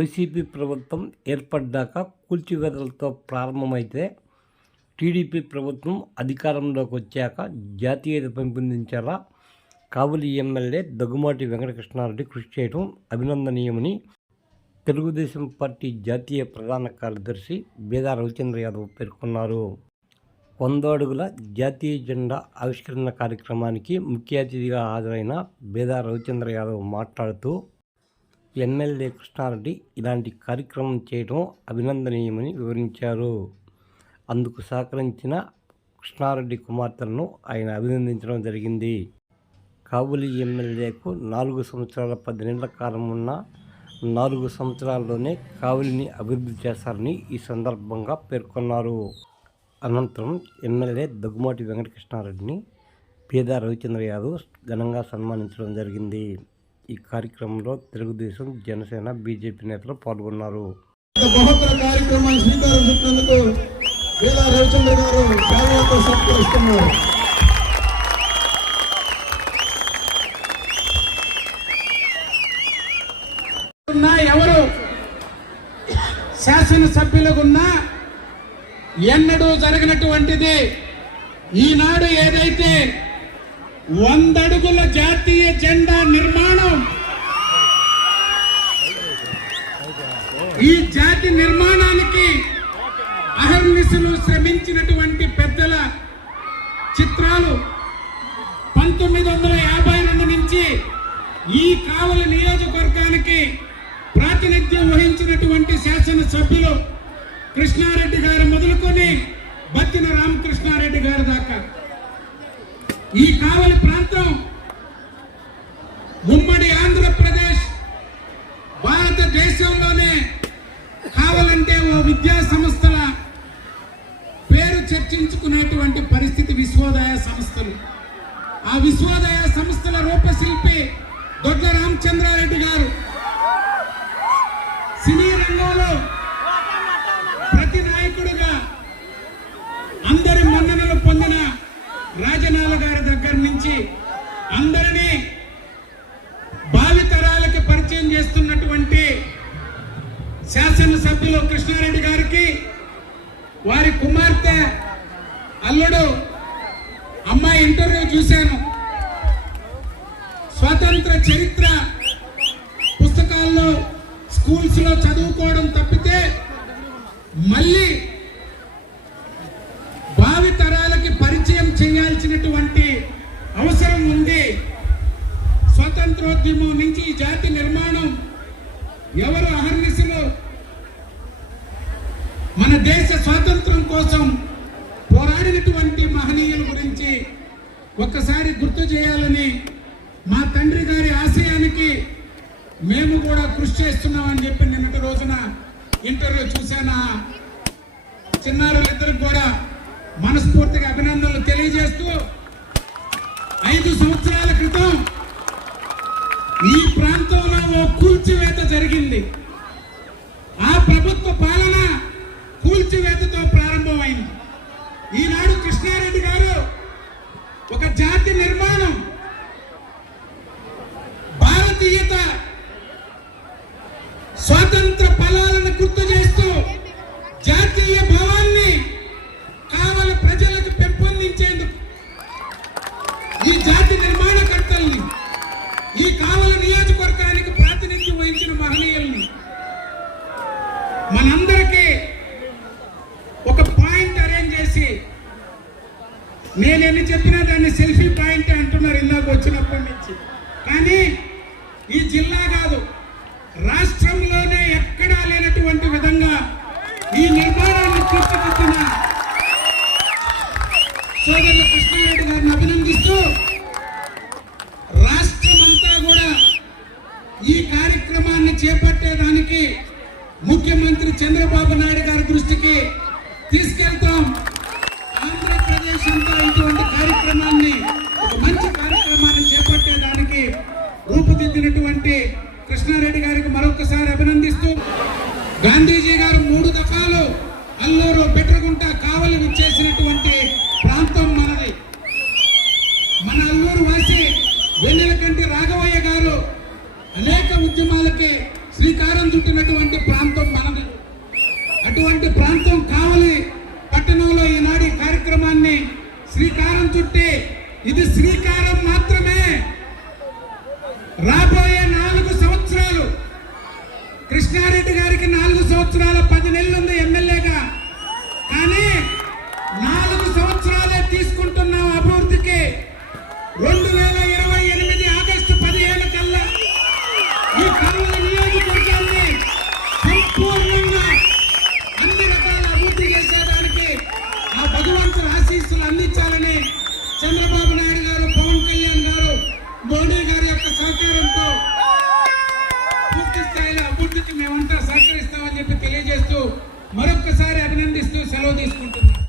YCP ప్రభుత్వం ఏర్పడ్డాక కూల్చివేతలతో ప్రారంభమైతే TDP ప్రభుత్వం అధికారంలోకి వచ్చాక జాతీయత పెంపొందించేలా? కావలి ఎమ్మెల్యే దగ్గుమాటి వెంకటకృష్ణారెడ్డి కృషి చేయడం అభినందనీయమని తెలుగుదేశం పార్టీ జాతీయ ప్రధాన కార్యదర్శి బేదా రవిచంద్ర యాదవ్ పేర్కొన్నారు. వంద అడుగుల జాతీయ జెండా ఆవిష్కరణ కార్యక్రమానికి ముఖ్య అతిథిగా హాజరైన బేదా రవిచంద్ర యాదవ్ మాట్లాడుతూ ఎమ్మెల్యే కృష్ణారెడ్డి ఇలాంటి కార్యక్రమం చేయడం అభినందనీయమని వివరించారు. అందుకు సహకరించిన కృష్ణారెడ్డి కుమార్తెలను ఆయన అభినందించడం జరిగింది. కాబూలి ఎమ్మెల్యేకు నాలుగు సంవత్సరాల పది నెలల కాలం ఉన్న నాలుగు సంవత్సరాల్లోనే కావలిని అభివృద్ధి చేస్తారని ఈ సందర్భంగా పేర్కొన్నారు. అనంతరం ఎమ్మెల్యే దగ్గుమాటి వెంకటకృష్ణారెడ్డిని పేద రవిచంద్ర యాదవ్ ఘనంగా సన్మానించడం జరిగింది. ఈ కార్యక్రమంలో తెలుగుదేశం జనసేన బీజేపీ నేతలు పాల్గొన్నారు. ఒక బహుత్తర కార్యక్రమాన్ని శ్రీకారం చుట్టినందుకు వేదా రవిచంద్ర గారు సత్కరిస్తున్నారు ఎవరు? శాసనసభ్యులకున్నా ఎన్నడూ జరగనటువంటిది ఈనాడు ఏదైతే వందడుగుల జాతీయ జెండా నిర్మాణం. ఈ జాతి నిర్మాణానికి అహర్నిశలు శ్రమించినటువంటి పెద్దల చిత్రాలు పంతొమ్మిది వందల యాభై రెండు నుంచి ఈ కావలి నియోజకవర్గానికి ప్రాతినిధ్యం వహించినటువంటి శాసనసభ్యులు కృష్ణారెడ్డి గారు మొదలుకొని బత్తిన రామకృష్ణారెడ్డి గారి దాకా. ఈ కావలి ప్రాంతం ఉమ్మడి ఆంధ్రప్రదేశ్ భారతదేశంలోనే కావాలంటే ఓ విద్యా సంస్థల పేరు చర్చించుకునేటువంటి పరిస్థితి విశ్వోదయ సంస్థలు. ఆ విశ్వోదయ సంస్థల రూపశిల్పి దొడ్ల రామచంద్రారెడ్డి గారు సినీ రంగంలో ప్రతి నాయకుడు అందరినీ భావితరాలకి పరిచయం చేస్తున్నటువంటి శాసనసభ్యులు కృష్ణారెడ్డి గారికి వారి కుమార్తె అల్లుడు అమ్మాయి ఇంటర్వ్యూ చూశాను. స్వతంత్ర చరిత్ర పుస్తకాల్లో స్కూల్స్లో చదువుకోవడం తప్పితే మళ్ళీ భావి తరాలకి పరిచయం చేయాల్సినటువంటి అవసరం ఉంది స్వాతంత్రోద్యమం నుంచి ఈ జాతి నిర్మాణం ఎవరు అహర్నిశలు మన దేశ స్వాతంత్రం కోసం పోరాడినటువంటి మహనీయుల గురించి ఒక్కసారి గుర్తు చేయాలని మా తండ్రి గారి ఆశయానికి మేము కూడా కృషి చేస్తున్నామని చెప్పి నిన్నటి రోజున ఇంటర్వ్యూ చూశాను? చిన్నారులిద్దరికి కూడా మనస్ఫూర్తిగా అభినందనలు తెలియజేస్తూ ఐదు సంవత్సరాల క్రితం ఈ ప్రాంతంలో ఓ కూల్చివేత జరిగింది. ఆ ప్రభుత్వ పాలన కూల్చివేతతో ప్రారంభమైంది. ఈనాడు కృష్ణారెడ్డి గారు ఒక జాతి నిర్మాణం భారతీయత స్వాతంత్ర ఫలాలను గుర్తు చేస్తూ జాతీయ భావాన్ని కావలి ప్రజలకు పెంపొందించేందుకు ఈ జాతి నిర్మాణకర్తల్ని ఈ కావలి నియోజకవర్గానికి ప్రాతినిధ్యం వహించిన మహనీయుల్ని మనందరికీ ఒక పాయింట్ అరేంజ్ చేసి నేను ఎన్ని చెప్పినా దాన్ని సెల్ఫీ పాయింట్ అంటున్నారు ఇందాక వచ్చినప్పటి నుంచి. కానీ ఈ జిల్లా కాదు రాష్ట్రంలోనే ఎక్కడా లేనటువంటి విధంగా ఈ నిర్మాణాన్ని తీర్చిదిద్దిన సోదరులు కృష్ణారెడ్డి గారిని అభినందిస్తూ రాష్ట్రమంతా కూడా ఈ కార్యక్రమాన్ని చేపట్టేదానికి ముఖ్యమంత్రి చంద్రబాబు నాయుడు గారి దృష్టికి తీసుకెళ్తాం. రెడ్డి గారికి మరొకసారి అభినందిస్తూ గాంధీజీ గారు మూడు దఫాలు అల్లూరు పెట్రగుంట కావలి విచ్చేసినటువంటి ప్రాంతం మనది. మన అల్లూరు వాసి వెన్నెలకంటి రాఘవయ్య గారు అనేక ఉద్యమాలకి శ్రీకారం చుట్టినటువంటి ప్రాంతం మనది. అటువంటి ప్రాంతం కావలి పట్టణంలో ఈనాడు కార్యక్రమాన్ని శ్రీకారం చుట్టి ఇది శ్రీకారం మాత్రమే రాబోయే నాలుగు సంవత్సరాలు కృష్ణారెడ్డి గారికి నాలుగు సంవత్సరాల పది నెలలు ఉంది ఎమ్మెల్యేగా. కానీ నాలుగు సంవత్సరాలే తీసుకుంటున్నాం అభివృద్ధికి. రెండు వేల ఇరవై ఎనిమిది ఆగస్టు పదిహేను కల్లా ఈ కాలువ నియోజకవర్గాన్ని సంపూర్ణంగా అన్ని రకాల అభివృద్ధి చేసేదానికి ఆ భగవంతుడు ఆశీస్సులు అందించాలని చంద్రబాబు నాయుడు గారు పవన్ కళ్యాణ్ గారు మోడీ సెలవు తీసుకుంటుంది.